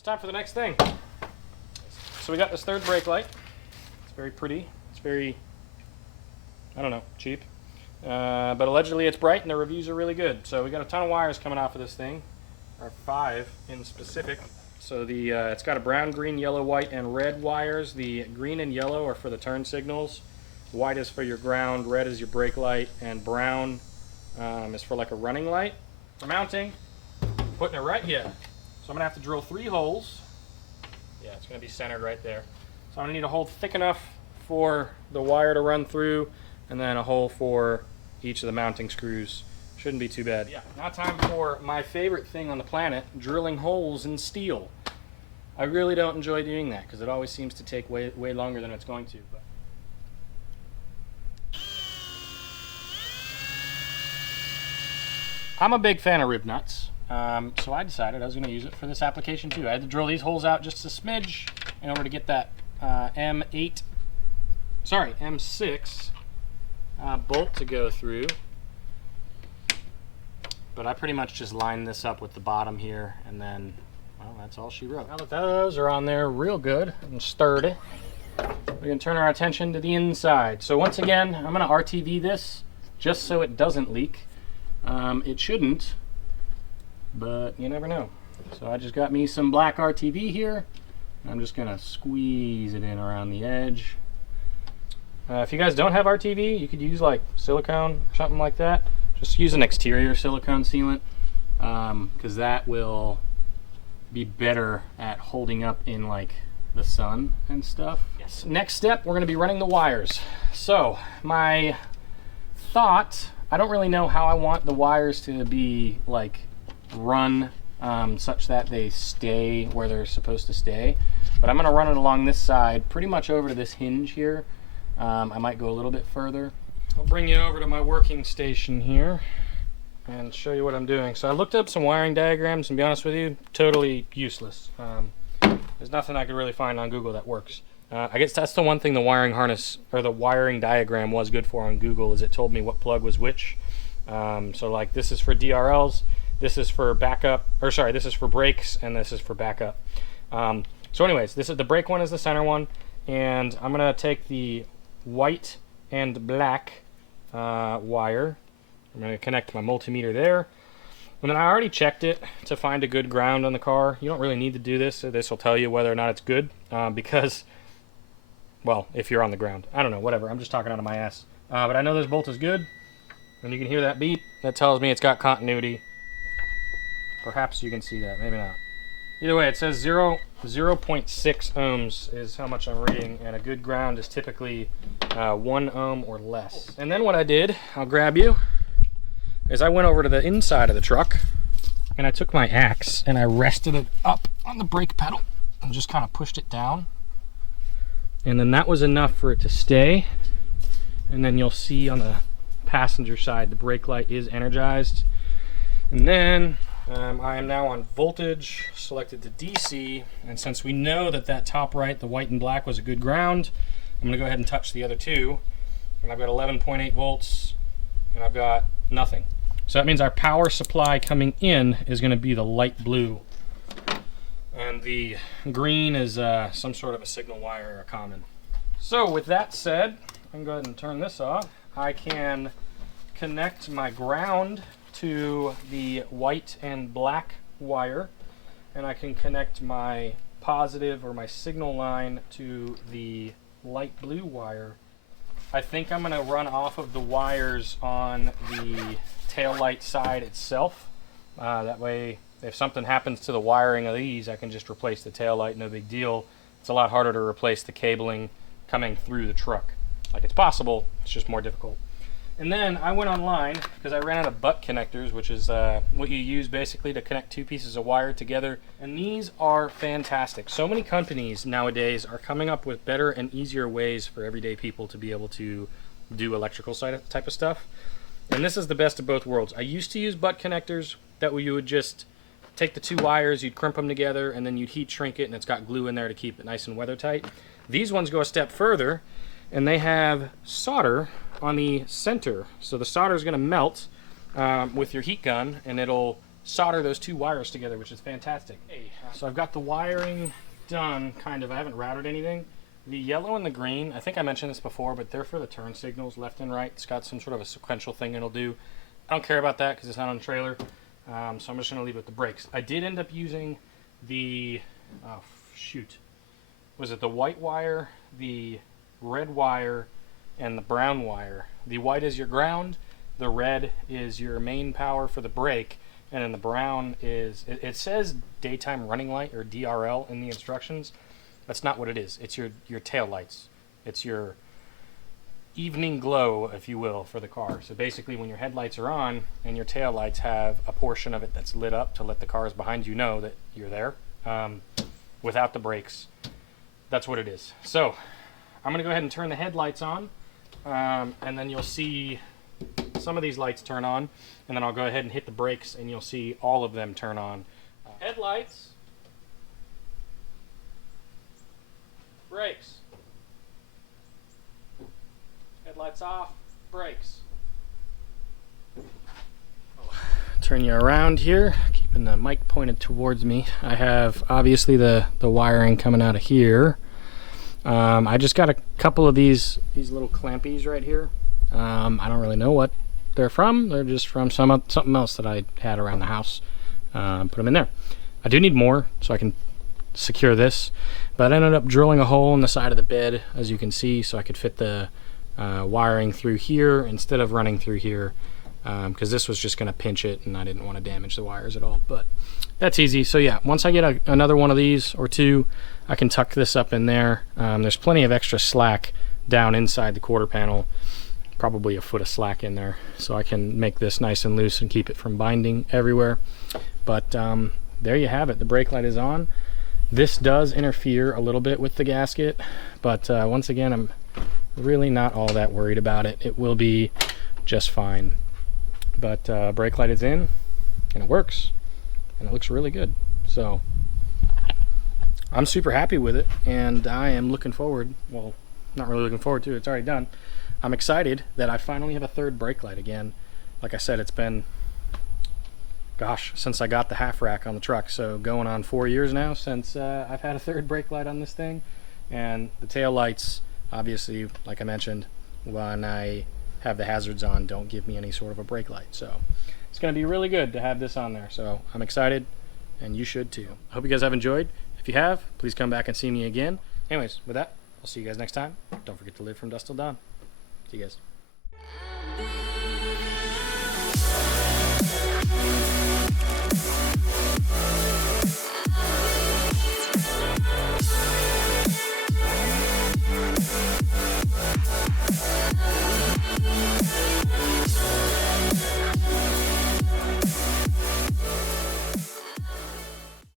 It's time for the next thing. So we got this third brake light. It's very pretty. It's very, I don't know, cheap. But allegedly it's bright and the reviews are really good. So we got a ton of wires coming off of this thing, or 5 in specific. So the it's got a brown, green, yellow, white, and red wires. The green and yellow are for the turn signals. White is for your ground, red is your brake light, and brown is for like a running light. For mounting, putting it right here. So I'm gonna have to drill 3 holes. Yeah, it's gonna be centered right there. So I'm gonna need a hole thick enough for the wire to run through, and then a hole for each of the mounting screws. Shouldn't be too bad. Yeah, now time for my favorite thing on the planet, drilling holes in steel. I really don't enjoy doing that because it always seems to take way longer than it's going to. But I'm a big fan of rib nuts, so I decided I was going to use it for this application too. I had to drill these holes out just a smidge in order to get that M6 bolt to go through. But I pretty much just lined this up with the bottom here, and then, well, that's all she wrote. Now that those are on there real good and sturdy, we can turn our attention to the inside. So once again, I'm going to RTV this just so it doesn't leak. It shouldn't, but you never know. So I just got me some black RTV here. I'm just going to squeeze it in around the edge. If you guys don't have RTV, you could use like silicone or something like that. Just use an exterior silicone sealant because that will be better at holding up in like the sun and stuff. Yes. Next step, we're going to be running the wires. So my thought, I don't really know how I want the wires to be like run such that they stay where they're supposed to stay, but I'm going to run it along this side pretty much over to this hinge here. I might go a little bit further. I'll bring you over to my working station here and show you what I'm doing. So I looked up some wiring diagrams, and to be honest with you, totally useless. There's nothing I could really find on Google that works. I guess that's the one thing the wiring harness or the wiring diagram was good for on Google, is it told me what plug was which. So like this is for DRLs, this is for backup, or sorry, this is for brakes, and this is for backup. So anyways, this is the brake one is the center one, and I'm gonna take the white and black wire. I'm going to connect my multimeter there. And then I already checked it to find a good ground on the car. You don't really need to do this. So this will tell you whether or not it's good because, well, if you're on the ground. I don't know, whatever. I'm just talking out of my ass. But I know this bolt is good. And you can hear that beep. That tells me it's got continuity. Perhaps you can see that. Maybe not. Either way, it says 0.6 ohms is how much I'm reading, and a good ground is typically 1 ohm or less. And then what I did, I'll grab you, is I went over to the inside of the truck, and I took my axe, and I rested it up on the brake pedal, and just kind of pushed it down. And then that was enough for it to stay. And then you'll see on the passenger side, the brake light is energized. And then I am now on voltage, selected to DC, and since we know that that top right, the white and black, was a good ground, I'm going to go ahead and touch the other two, and I've got 11.8 volts, and I've got nothing. So that means our power supply coming in is going to be the light blue, and the green is some sort of a signal wire or a common. So with that said, I can go ahead and turn this off. I can connect my ground to the white and black wire, and I can connect my positive or my signal line to the light blue wire. I think I'm going to run off of the wires on the tail light side itself. That way, if something happens to the wiring of these, I can just replace the tail light, no big deal. It's a lot harder to replace the cabling coming through the truck. Like, it's possible, it's just more difficult. And then I went online because I ran out of butt connectors, which is what you use basically to connect 2 pieces of wire together. And these are fantastic. So many companies nowadays are coming up with better and easier ways for everyday people to be able to do electrical type of stuff. And this is the best of both worlds. I used to use butt connectors that you would just take the 2 wires, you'd crimp them together, and then you'd heat shrink it, and it's got glue in there to keep it nice and weather tight. These ones go a step further, and they have solder on the center. So the solder is going to melt with your heat gun, and it'll solder those two wires together, which is fantastic. Hey, so I've got the wiring done, kind of. I haven't routed anything. The yellow and the green, I think I mentioned this before, but they're for the turn signals left and right. It's got some sort of a sequential thing it'll do. I don't care about that because it's not on the trailer, so I'm just going to leave it with the brakes. I did end up using the, oh shoot, was it the white wire, the red wire, and the brown wire. The white is your ground, the red is your main power for the brake, and then the brown is, it says daytime running light, or DRL, in the instructions. That's not what it is. It's your tail lights. It's your evening glow, if you will, for the car. So basically when your headlights are on and your tail lights have a portion of it that's lit up to let the cars behind you know that you're there, without the brakes, that's what it is. So I'm gonna go ahead and turn the headlights on, and then you'll see some of these lights turn on, and then I'll go ahead and hit the brakes and you'll see all of them turn on. Headlights, brakes. Headlights off, brakes. Turn you around here, keeping the mic pointed towards me. I have obviously the wiring coming out of here. I just got a couple of these little clampies right here. I don't really know what they're from. They're just from something else that I had around the house. Put them in there. I do need more so I can secure this, but I ended up drilling a hole in the side of the bed, as you can see, so I could fit the wiring through here instead of running through here, because this was just going to pinch it and I didn't want to damage the wires at all. But that's easy. So yeah, once I get another one of these or two, I can tuck this up in there. There's plenty of extra slack down inside the quarter panel, probably a foot of slack in there, so I can make this nice and loose and keep it from binding everywhere. But there you have it. The brake light is on. This does interfere a little bit with the gasket, but once again, I'm really not all that worried about it. It will be just fine. But brake light is in, and it works, and it looks really good. So I'm super happy with it, and I am looking forward, well, not really looking forward to it, it's already done. I'm excited that I finally have a third brake light again. Like I said, it's been, gosh, since I got the half rack on the truck, so going on 4 years now since I've had a third brake light on this thing. And the tail lights, obviously, like I mentioned, when I have the hazards on, don't give me any sort of a brake light. So it's going to be really good to have this on there. So I'm excited, and you should too. I hope you guys have enjoyed. If you have, please come back and see me again. Anyways, with that, I'll see you guys next time. Don't forget to live from dusk till dawn. See you guys.